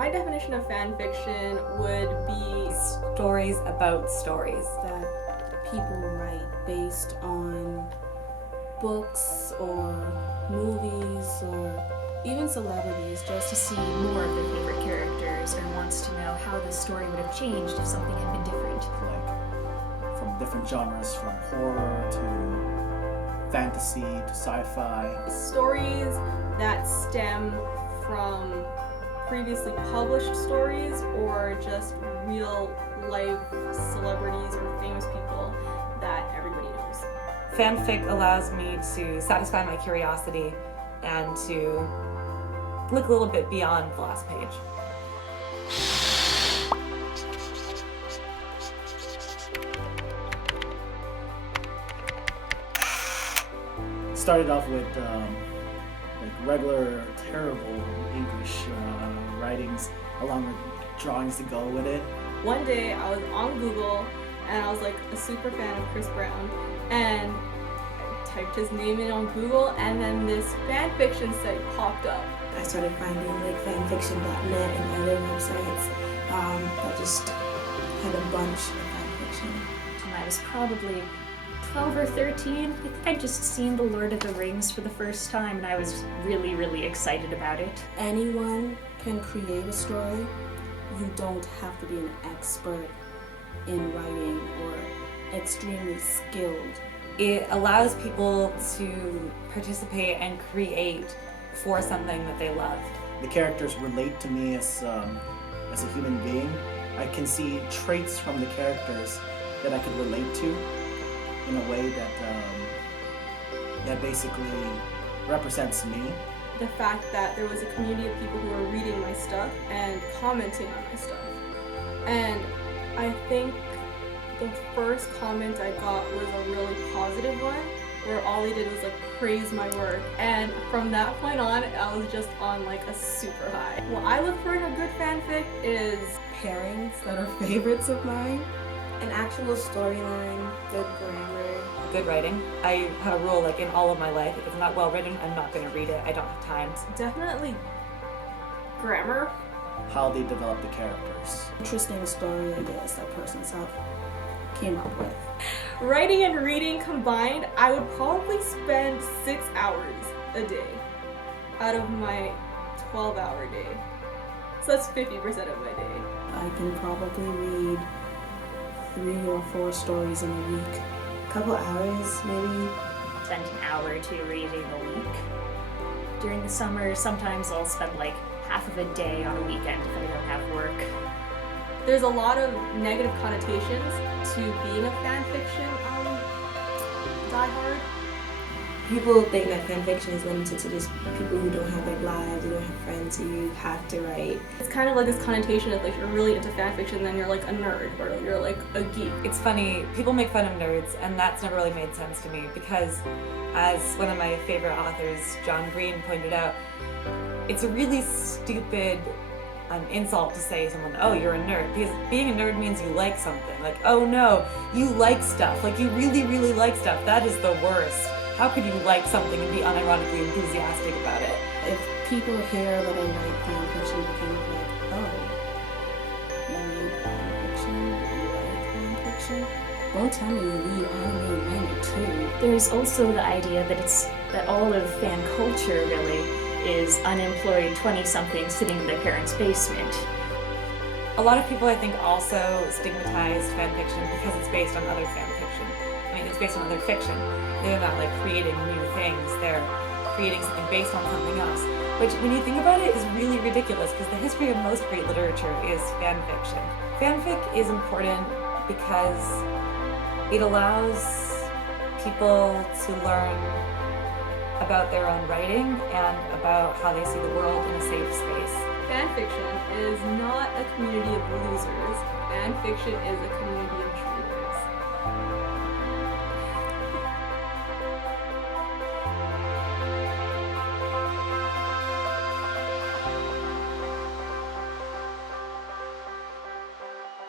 My definition of fan fiction would be stories about stories. That people write based on books or movies or even celebrities, just to see more of their favorite characters or wants to know how the story would have changed if something had been different. Like from different genres, from horror to fantasy to sci-fi. stories that stem from previously published stories or just real life celebrities or famous people that everybody knows. Fanfic allows me to satisfy my curiosity and to look a little bit beyond the last page. Started off with like regular terrible English writings along with drawings to go with it. One day I was on Google and I was like a super fan of Chris Brown and I typed his name in on Google and then this fan fiction site popped up. I started finding like fanfiction.net and other websites that just had a bunch of fanfiction. When I was probably 12 or 13, I think I'd just seen The Lord of the Rings for the first time and I was really, really excited about it. Anyone can create a story. You don't have to be an expert in writing or extremely skilled. It allows people to participate and create for something that they love. The characters relate to me as a human being. I can see traits from the characters that I could relate to in a way that basically represents me. The fact that there was a community of people who were reading my stuff and commenting on my stuff. And I think the first comment I got was a really positive one, where all they did was like praise my work. And from that point on, I was just on like a super high. What I look for in a good fanfic is Pairings that are favorites of mine. An actual storyline, good grammar. Good writing. I have a rule like in all of my life, if it's not well written, I'm not going to read it. I don't have time. definitely grammar. How they develop the characters. Interesting story ideas that person self came up with. Writing and reading combined, I would probably spend 6 hours a day out of my 12-hour day. So that's 50% of my day. I can probably read 3 or 4 stories in a week. A couple hours, maybe. Spend an hour or two reading a week. During the summer, sometimes I'll spend like half of a day on a weekend if I don't have work. There's a lot of negative connotations to being a fan fiction diehard. People think that fanfiction is limited to just people who don't have like lives, who don't have friends, who you have to write. It's kind of like this connotation of like you're really into fan fiction, then you're like a nerd or you're like a geek. It's funny, people make fun of nerds, and that's never really made sense to me because, as one of my favorite authors, John Green, pointed out, it's a really stupid insult to say to someone, oh, you're a nerd, because being a nerd means you like something. Like, oh no, you like stuff. Like, you really, really like stuff. That is the worst. How could you like something and be unironically enthusiastic about it? If people hear that I write fanfiction, they're kind of like, oh, you read fanfiction? You like fanfiction? Don't tell me you read anime manga too. There's also the idea that all of fan culture really is unemployed 20-somethings sitting in their parents' basement. A lot of people, I think, also stigmatize fanfiction because it's based on other fanfiction. I mean, it's based on other fiction. They're not like creating new things, they're creating something based on something else. Which, when you think about it, is really ridiculous because the history of most great literature is fanfiction. Fanfic is important because it allows people to learn about their own writing and about how they see the world in a safe space. Fan fiction is not a community of losers. Fan fiction is a community of